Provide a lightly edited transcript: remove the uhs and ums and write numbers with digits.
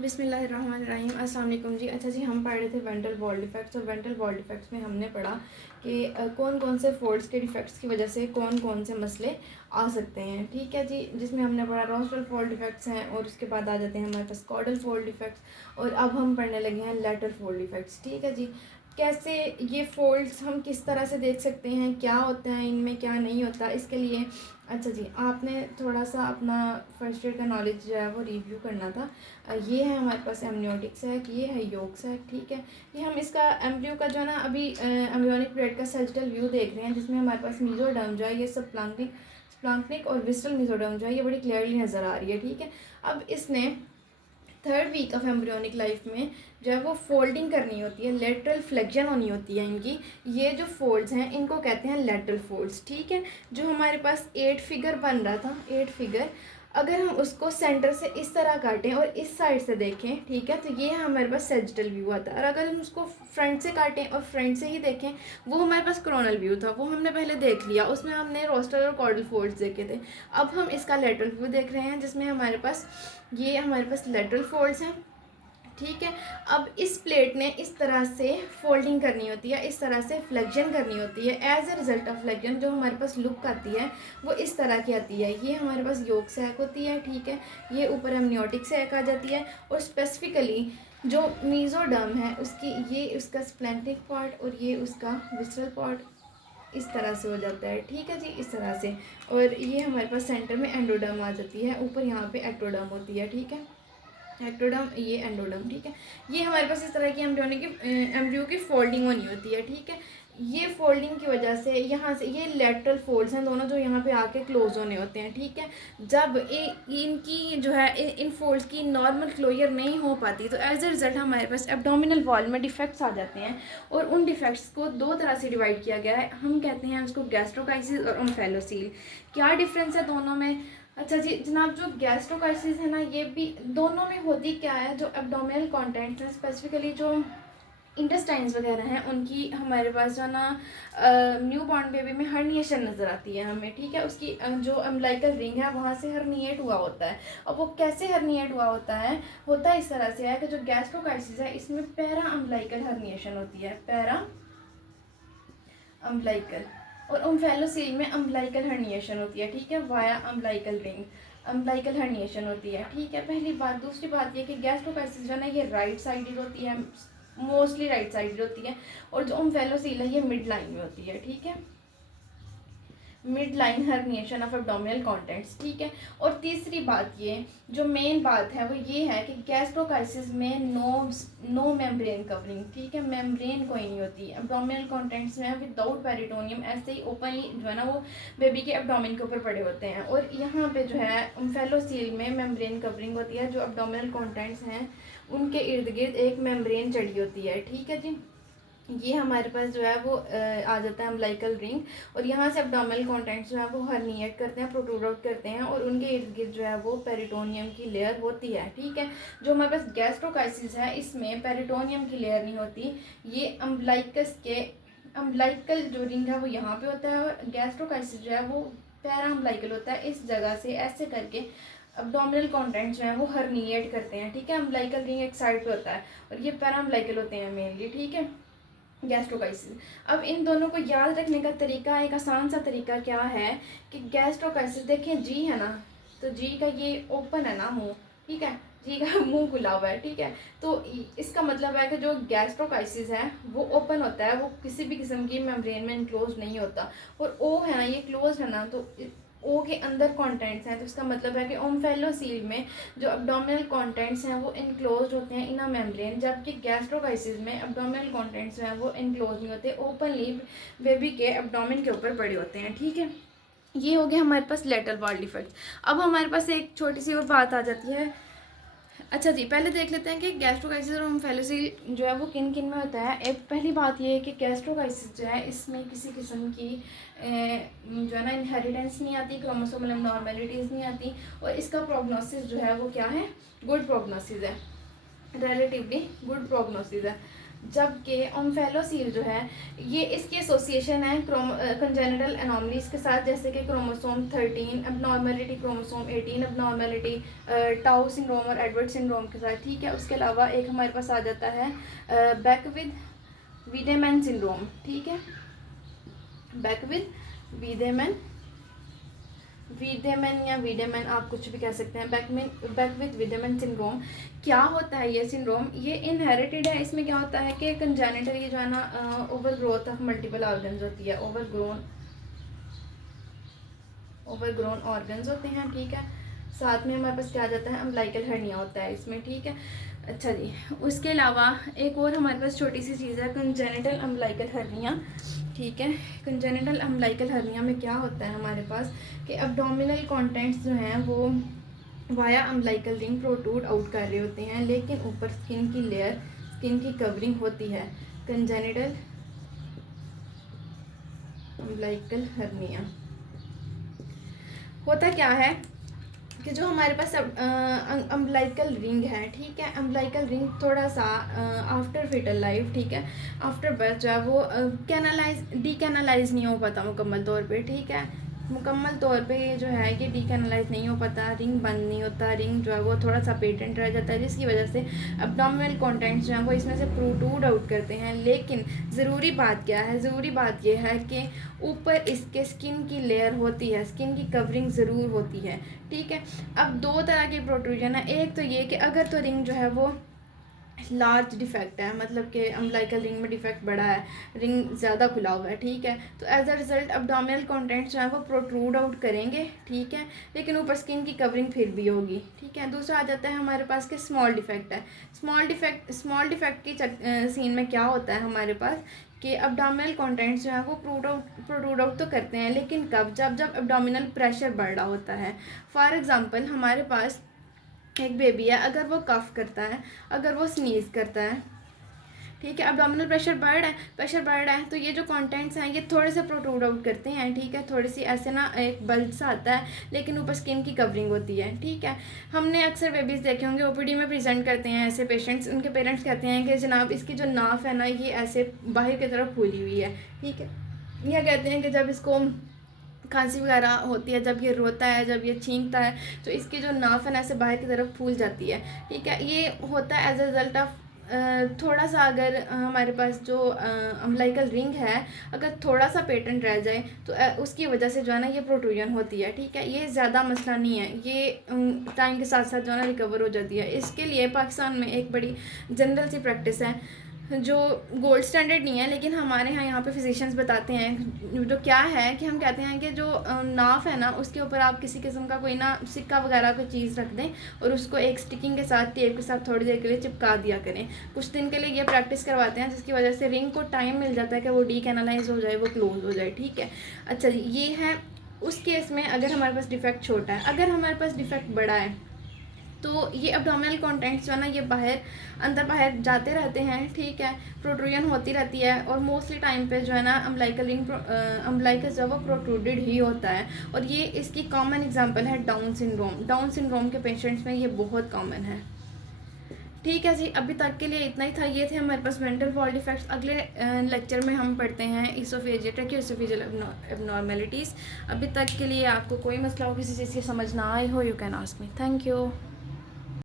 बिस्मिल्लाहिर्रहमानिर्रहीम। अस्सलाम वालेकुम जी। अच्छा जी, हम पढ़ रहे थे वेंट्रल वॉल डिफेक्ट्स, और वेंट्रल वॉल डिफेक्ट्स में हमने पढ़ा कि कौन कौन से फोल्ड्स के डिफेक्ट्स की वजह से कौन कौन से मसले आ सकते हैं। ठीक है जी, जिसमें हमने पढ़ा रोस्ट्रल फोल्ड डिफेक्ट्स हैं, और उसके बाद आ जाते हैं हमारे पास कॉर्डल फोल्ड डिफेक्ट्स, और अब हम पढ़ने लगे हैं लैटरल फोल्ड डिफेक्ट्स। ठीक है जी, कैसे ये फोल्ड्स हम किस तरह से देख सकते हैं, क्या होता है इनमें, क्या नहीं होता, इसके लिए अच्छा जी आपने थोड़ा सा अपना फर्स्ट ईयर का नॉलेज जो है वो रिव्यू करना था। ये है हमारे पास एमनियोटिक सैक, ये है योग सैक। ठीक है, ये हम इसका एम्ब्रियो का जो है ना अभी एम्ब्रियोनिक पीरियड का सैजिटल व्यू देख रहे हैं, जिसमें हमारे पास मीजोडर्म जो है ये सब प्लांकनिक और विस्टल मीजोडर्म जो है ये बड़ी क्लियरली नज़र आ रही है। ठीक है, अब इसने third week of embryonic life में जो है वो फोल्डिंग करनी होती है, लेटरल फ्लेक्शन होनी होती है इनकी। ये जो फोल्ड्स हैं इनको कहते हैं लेटरल फोल्ड्स। ठीक है, जो हमारे पास 8 फिगर बन रहा था, 8 फिगर, अगर हम उसको सेंटर से इस तरह काटें और इस साइड से देखें, ठीक है, तो ये हमारे पास सेजिटल व्यू आता है। और अगर हम उसको फ्रंट से काटें और फ्रंट से ही देखें, वो हमारे पास कोरोनल व्यू था, वो हमने पहले देख लिया, उसमें हमने रोस्टल और कॉर्डल फोल्ड्स देखे थे। अब हम इसका लेटरल व्यू देख रहे हैं, जिसमें हमारे पास लेटरल फोल्ड्स हैं। ठीक है, अब इस प्लेट ने इस तरह से फोल्डिंग करनी होती है, इस तरह से फ्लेक्शन करनी होती है। As a result of flection जो हमारे पास लुक आती है वो इस तरह की आती है। ये हमारे पास योग सैक होती है। ठीक है, ये ऊपर एमनियोटिक सैक आ जाती है, और स्पेसिफिकली जो मीजोडर्म है उसकी, ये उसका स्प्लेंटिक पार्ट और ये उसका विसरल पार्ट इस तरह से हो जाता है। ठीक है जी, इस तरह से। और ये हमारे पास सेंटर में एंडोडर्म आ जाती है, ऊपर यहाँ पे एक्टोडर्म होती है। ठीक है, एक्टोडर्म, ये एंडोडर्म। ठीक है, ये हमारे पास इस तरह की एम्ब्रियो की फोल्डिंग होनी होती है। ठीक है, ये फोल्डिंग की वजह से यहाँ से ये लेटरल फोल्ड्स हैं दोनों, जो यहाँ पे आके क्लोज होने होते हैं। ठीक है, जब इनकी जो है इन फोल्ड्स की नॉर्मल क्लोजर नहीं हो पाती, तो एज ए रिजल्ट हमारे पास एब्डोमिनल वॉल में डिफेक्ट्स आ जाते हैं। और उन डिफेक्ट्स को दो तरह से डिवाइड किया गया है, हम कहते हैं उसको गैस्ट्रोकाइसिस और ओम्फेलोसील। क्या डिफरेंस है दोनों में? अच्छा जी जनाब, जो गैस्ट्रोकाइसिस है ना, ये भी दोनों में होती क्या है, जो एब्डोमिनल कंटेंट्स हैं, स्पेसिफिकली जो इंटेस्टाइन्स वगैरह हैं, उनकी हमारे पास जो ना न्यू बॉर्न बेबी में हर्निएशन नज़र आती है हमें। ठीक है, उसकी जो अम्बिलिकल रिंग है वहाँ से हर्निएट हुआ होता है। और वो कैसे हर्निएट हुआ होता है इस तरह से है कि जो गैस्ट्रोकाइसिस है इसमें पैरा अम्बिलिकल हर्निएशन होती है, पैरा अम्बिलिकल। और ओम्फेलोसील में अम्बिलिकल हर्निएशन होती है। ठीक है, via umbilical ring, umbilical herniation होती है। ठीक है, पहली बात। दूसरी बात ये कि गैस्ट्रोकाइसिस जो है ना ये राइट साइडेड होती है, मोस्टली राइट साइडेड होती है, और जो ओम्फेलोसील है ये मिड लाइन में होती है। ठीक है, mid line herniation of abdominal contents. ठीक है, और तीसरी बात, ये जो मेन बात है वो ये है कि गैस्ट्रोकाइसिस में नो मेम्ब्रेन कवरिंग। ठीक है, मेम्ब्रेन कोई नहीं होती एब्डोमिनल कंटेंट्स में, विदाउट पेरिटोनियम ऐसे ही ओपनली जो है ना वो बेबी के एब्डोमिन के ऊपर पड़े होते हैं। और यहाँ पे जो है ओम्फेलोसील में मेम्ब्रेन कवरिंग होती है, जो एब्डोमिनल कंटेंट्स हैं उनके इर्द गिर्द एक मेम्ब्रेन चढ़ी होती है। ठीक है जी, ये हमारे पास जो है वो आ जाता है अम्बिलिकल रिंग, और यहाँ से एब्डोमिनल कंटेंट्स जो है वो हर्निएट करते हैं, प्रोट्रूड आउट करते हैं, और उनके इर्द गिर्द जो है वो पेरिटोनियम की लेयर होती है। ठीक है, जो हमारे पास गैस्ट्रोकाइसिस है इसमें पेरिटोनियम की लेयर नहीं होती, ये अम्बिलिकस के अम्बिलिकल जो रिंग है वो यहाँ पे होता है, और गैस्ट्रोकाइसिस जो है वो पैरा अम्बिलिकल होता है। इस जगह से ऐसे करके एब्डोमिनल कंटेंट्स जो है वो हर्निएट करते हैं। ठीक है, अम्बिलिकल रिंग एक साइड पे होता है और ये पैरा अम्बिलिकल होते हैं मेनली। ठीक है, गैस्ट्रोकाइसिस। अब इन दोनों को याद रखने का तरीका, एक आसान सा तरीका क्या है कि गैस्ट्रोकाइसिस देखें जी है ना, तो जी का ये ओपन है ना मुंह, ठीक है, जी का मुंह खुला हुआ है। ठीक है, तो इसका मतलब है कि जो गैस्ट्रोकाइसिस है वो ओपन होता है, वो किसी भी किस्म की मेम्ब्रेन में इनक्लोज नहीं होता। और ओ है ना, ये क्लोज है ना, तो ओ के अंदर कंटेंट्स हैं, तो इसका मतलब है कि ओम्फेलोसील में जो एब्डोमिनल कंटेंट्स हैं वो इनक्लोज होते हैं इन अ मेम्ब्रेन, जबकि गैस्ट्रोकाइसिस में एब्डोमिनल कंटेंट्स जो हैं वो इनक्लोज नहीं होते, ओपनली बेबी के एब्डोमिन के ऊपर पड़े होते हैं। ठीक है, ये हो गया हमारे पास लेटरल वॉल डिफेक्ट। अब हमारे पास एक छोटी सी और बात आ जाती है। अच्छा जी, पहले देख लेते हैं कि गैस्ट्रोकाइसिस और ओम्फेलोसील जो है वो किन किन में होता है। एक पहली बात ये है कि गैस्ट्रोकाइसिस जो है इसमें किसी किस्म की जो है ना इनहेरिटेंस नहीं आती, क्रोमोसोमल एबनॉर्मेलिटीज़ नहीं आती, और इसका प्रोग्नोसिस जो है वो क्या है, गुड प्रोग्नोसिस है, रिलेटिवली गुड प्रोग्नोसिस है। जबकि ओम्फेलोसील जो है ये इसकी एसोसिएशन है कंजेनिटल एनॉमलीज के साथ, जैसे कि chromosome 13 abnormality, chromosome 18 abnormality, tau syndrome और एडवर्ड सिंड्रोम के साथ, ठीक है। उसके अलावा एक हमारे पास आ जाता है बैकविद वीडेमैन सिंड्रोम, ठीक है, बैकविद वीडेमैन या वीडेमैन आप कुछ भी कह सकते हैं। बैकविद वीडेमैन सिंड्रोम क्या होता है? ये सिंड्रोम ये इनहेरिटेड है। इसमें क्या होता है कि कंजेनिटल ये जो है ना over growth of multiple organs होती है, ओवरग्रोन ऑर्गन्स होते हैं, ठीक है। साथ में हमारे पास क्या आ जाता है, अम्बिलिकल हर्निया होता है इसमें, ठीक है। अच्छा जी, उसके अलावा एक और हमारे पास छोटी सी चीज़ है कंजेनिटल अम्बिलिकल हर्निया, ठीक है। कंजेनिटल अम्बिलिकल हर्निया में क्या होता है हमारे पास कि अब्डोमिनल कंटेंट्स जो हैं वो via umbilical ring protrude out कर रहे होते हैं, लेकिन ऊपर स्किन की लेयर, स्किन की कवरिंग होती है। कंजेनिटल अम्बिलिकल हर्निया होता क्या है कि जो हमारे पास अम्बिलिकल रिंग है, ठीक है, अम्बिलिकल रिंग थोड़ा सा आफ्टर फेटल लाइफ, ठीक है, आफ्टर बर्थ जो है वो डीकैनालाइज नहीं हो पाता मुकम्मल तौर पे, ठीक है। मुकम्मल तौर पे जो है कि डीकैनालाइज नहीं हो पाता, रिंग बंद नहीं होता, रिंग जो है वो थोड़ा सा पेटेंट रह जाता है, जिसकी वजह से अब्डोमिनल कंटेंट्स जो हैं वो इसमें से प्रोट्रूड आउट करते हैं। लेकिन ज़रूरी बात क्या है, ज़रूरी बात ये है कि ऊपर इसके स्किन की लेयर होती है, स्किन की कवरिंग ज़रूर होती है, ठीक है। अब दो तरह की प्रोट्रूजन है, एक तो ये कि अगर तो रिंग जो है वो लार्ज डिफेक्ट है, मतलब कि अम्बिलिकल रिंग में डिफेक्ट बड़ा है, रिंग ज़्यादा खुला हुआ है, ठीक है, तो as a result abdominal contents जो है वो प्रोट्रूड आउट करेंगे, ठीक है, लेकिन ऊपर स्किन की कवरिंग फिर भी होगी, ठीक है। दूसरा आ जाता है हमारे पास कि स्मॉल डिफेक्ट है। स्मॉल डिफेक्ट की सीन में क्या होता है हमारे पास कि अब्डोमिनल कंटेंट्स जो है वो प्रोट्रूड आउट तो करते हैं, लेकिन कब? जब अब्डोमिनल प्रेशर बढ़ रहा होता है। फॉर एग्ज़ाम्पल हमारे पास एक बेबी है, अगर वो कफ करता है, अगर वो स्नीज़ करता है, ठीक है, अब्डोमिनल प्रेशर बढ़ रहा है तो ये जो कंटेंट्स हैं ये थोड़े से प्रोट्रूड आउट करते हैं, ठीक है, थोड़ी सी ऐसे ना एक बल्ज सा आता है, लेकिन ऊपर स्किन की कवरिंग होती है, ठीक है। हमने अक्सर बेबीज़ देखे होंगे, ओपीडी में प्रेजेंट करते हैं ऐसे पेशेंट्स, उनके पेरेंट्स कहते हैं कि जनाब इसकी जो नाफ है ना ये ऐसे बाहर की तरफ फूली हुई है, ठीक है। यह कहते हैं कि जब इसको खांसी वगैरह होती है, जब ये रोता है, जब ये छींकता है, तो इसकी जो नाफ है ना ऐसे बाहर की तरफ फूल जाती है, ठीक है। ये होता है एज अ रिजल्ट ऑफ थोड़ा सा अगर हमारे पास जो अम्बिलिकल रिंग है अगर थोड़ा सा पेटेंट रह जाए तो उसकी वजह से जो है ना ये प्रोट्रूजन होती है, ठीक है। ये ज़्यादा मसला नहीं है, ये टाइम के साथ साथ जो है ना रिकवर हो जाती है। इसके लिए पाकिस्तान में एक बड़ी जनरल सी प्रैक्टिस है जो गोल्ड स्टैंडर्ड नहीं है, लेकिन हमारे यहाँ पे फिजिशियंस बताते हैं, जो क्या है कि हम कहते हैं कि जो नाफ है ना उसके ऊपर आप किसी किस्म का कोई ना सिक्का वगैरह कोई चीज़ रख दें और उसको एक स्टिकिंग के साथ, टेप के साथ थोड़ी देर के लिए चिपका दिया करें। कुछ दिन के लिए ये प्रैक्टिस करवाते हैं, जिसकी वजह से रिंग को टाइम मिल जाता है कि वो डीकैनालाइज हो जाए, वो क्लोज हो जाए, ठीक है। अच्छा जी, ये है उस केस में अगर हमारे पास डिफेक्ट छोटा है। अगर हमारे पास डिफेक्ट बड़ा है तो ये अब्डोमिनल कंटेंट्स जो है ना ये अंदर बाहर जाते रहते हैं, ठीक है, प्रोट्रूजन होती रहती है और मोस्टली टाइम पे जो है ना अम्बिलिकस जो है वो प्रोट्रूडेड ही होता है। और ये इसकी कॉमन एग्जांपल है डाउन सिंड्रोम के पेशेंट्स में ये बहुत कॉमन है, ठीक है जी। अभी तक के लिए इतना ही था, ये थे हमारे पास मेंटल वॉल डिफेक्ट्स। अगले लेक्चर में हम पढ़ते हैं इसोफेजियल ट्रैकियोएसोफेजियल एबनॉर्मेलिटीज़। अभी तक के लिए आपको कोई मसला हो, किसी चीज़ की समझ ना आए हो, you can ask me. Thank you.